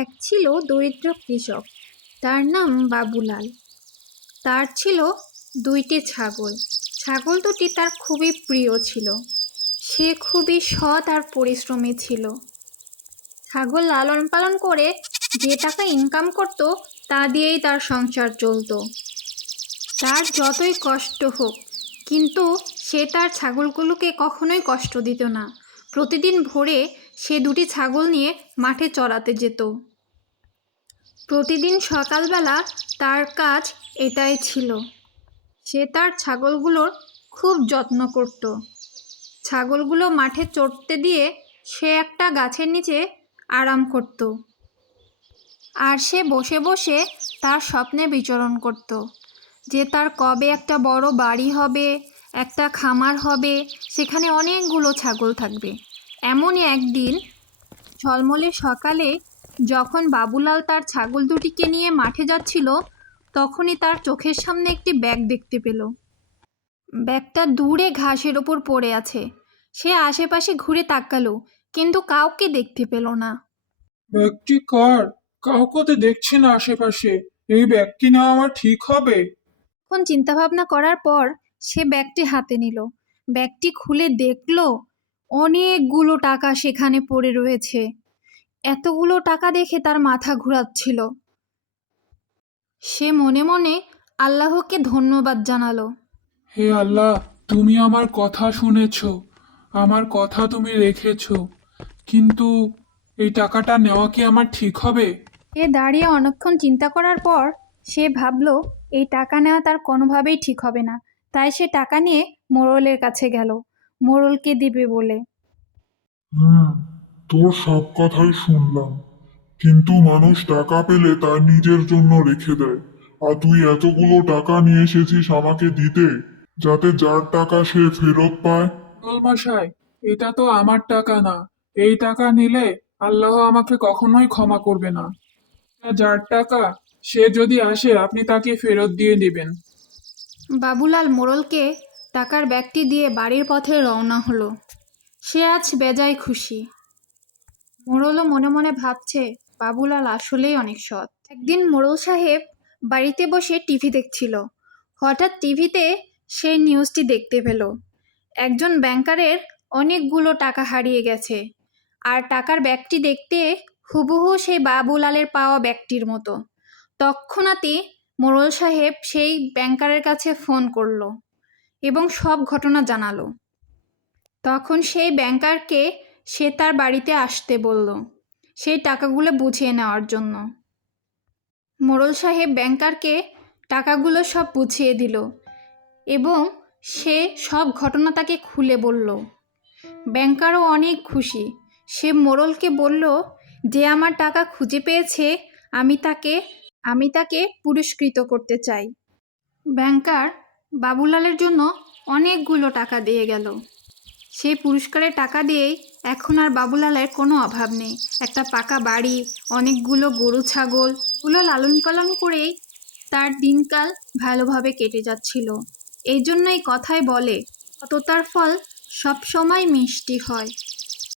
এক ছিল দরিদ্র কৃষক। তার নাম বাবুলাল। তার ছিল দুইটি ছাগল। ছাগল দুটি তার খুবই প্রিয় ছিল। সে খুবই সৎ আর পরিশ্রমী ছিল। ছাগল লালন পালন করে যে টাকা ইনকাম করত, তা দিয়েই তার সংসার চলতো। তার যতই কষ্ট হোক, কিন্তু সে তার ছাগলগুলোকে কখনোই কষ্ট দিত না। প্রতিদিন ভোরে সে দুটি ছাগল নিয়ে মাঠে চড়াতে যেত। প্রতিদিন সকালবেলা তার কাজ এটাই ছিল। সে তার ছাগলগুলোর খুব যত্ন করত। ছাগলগুলো মাঠে চড়তে দিয়ে সে একটা গাছের নিচে আরাম করত। আর সে বসে বসে তার স্বপ্নে বিচরণ করত যে তার কবে একটা বড় বাড়ি হবে, একটা খামার হবে, সেখানে অনেকগুলো ছাগল থাকবে। এমনই একদিন ঝলমলে সকালে যখন বাবুলাল তার ছাগল দুটিকে নিয়ে মাঠে যাচ্ছিল তখনই তার চোখের সামনে একটি ব্যাগ দেখতে পেল। ব্যাগটা দূরে ঘাসের ওপর পড়ে আছে। সে আশেপাশে ঘুরে তাকালো কিন্তু কাউকে দেখতে পেল না। ব্যাগটি কার? কাউকে তো দেখছি না আশেপাশে। এই ব্যাগটি না আমার ঠিক হবে? এখন চিন্তাভাবনা করার পর সে ব্যাগটি হাতে নিল। ব্যাগটি খুলে দেখল অনেকগুলো টাকা সেখানে পড়ে রয়েছে। এতগুলো টাকা দেখে তার মাথা ঘোরাচ্ছিল। সে মনে মনে আল্লাহকে ধন্যবাদ জানালো। হে আল্লাহ তুমি আমার কথা শুনেছ আমার কথা তুমি রেখেছ কিন্তু এই টাকাটা নেওয়া কি আমার ঠিক হবে? এ দাঁড়িয়ে অনেকক্ষণ চিন্তা করার পর সে ভাবলো এই টাকা নেওয়া তার কোনোভাবেই ঠিক হবে না। তাই সে টাকা নিয়ে মোড়লের কাছে গেল। মোড়লকে দিবে বলে। হুম। তোর সব কথাই শুনলাম। কিন্তু মানুষ টাকা পেলে তার নিজের জন্য রেখে দেয়। আর তুই এতগুলো টাকা নিয়ে এসেছিস আমাকে দিতে যাতে যার টাকা সে ফেরত পায়? মশাই এটা তো আমার টাকা না। এই টাকা নিলে আল্লাহ আমাকে কখনোই ক্ষমা করবে না। যার টাকা সে যদি আসে আপনি তাকে ফেরত দিয়ে দিবেন। বাবুলাল মোড়লকে টাকার ব্যাগটি দিয়ে বাড়ির পথে রওনা হলো। সে আজ বেজায় খুশি। মোড়লও মনে মনে ভাবছে, বাবুলাল আসলেই অনেক সৎ। একদিন মোড়ল সাহেব বাড়িতে বসে টিভি দেখছিল। হঠাৎ টিভিতে সেই নিউজটি দেখতে পেল। একজন ব্যাংকারের অনেকগুলো টাকা হারিয়ে গেছে। আর টাকার ব্যাগটি দেখতে হুবহু সেই বাবুলালের পাওয়া ব্যাগটির মতো। তৎক্ষণাৎই মোড়ল সাহেব সেই ব্যাংকারের কাছে ফোন করল এবং সব ঘটনা জানালো। তখন সেই ব্যাংকারকে সে তার বাড়িতে আসতে বলল, সেই টাকাগুলো বুঝিয়ে নেওয়ার জন্য। মোড়ল সাহেব ব্যাংকারকে টাকাগুলো সব বুঝিয়ে দিল এবং সে সব ঘটনা তাকে খুলে বলল। ব্যাংকারও অনেক খুশি। সে মোড়লকে বলল, যে আমার টাকা খুঁজে পেয়েছে, আমি তাকে আমি তাকে পুরস্কৃত করতে চাই। ব্যাংকার বাবুলালের জন্য অনেকগুলো টাকা দিয়ে গেল। সেই পুরস্কারের টাকা দিয়েই এখন আর বাবুলালের কোনো অভাব নেই। একটা পাকা বাড়ি, অনেকগুলো গরু, ছাগল, ওগুলো লালন পালন করেই তার দিনকাল ভালোভাবে কেটে যাচ্ছিল। এই জন্যই কথায় বলে অত তার ফল সবসময় মিষ্টি হয়।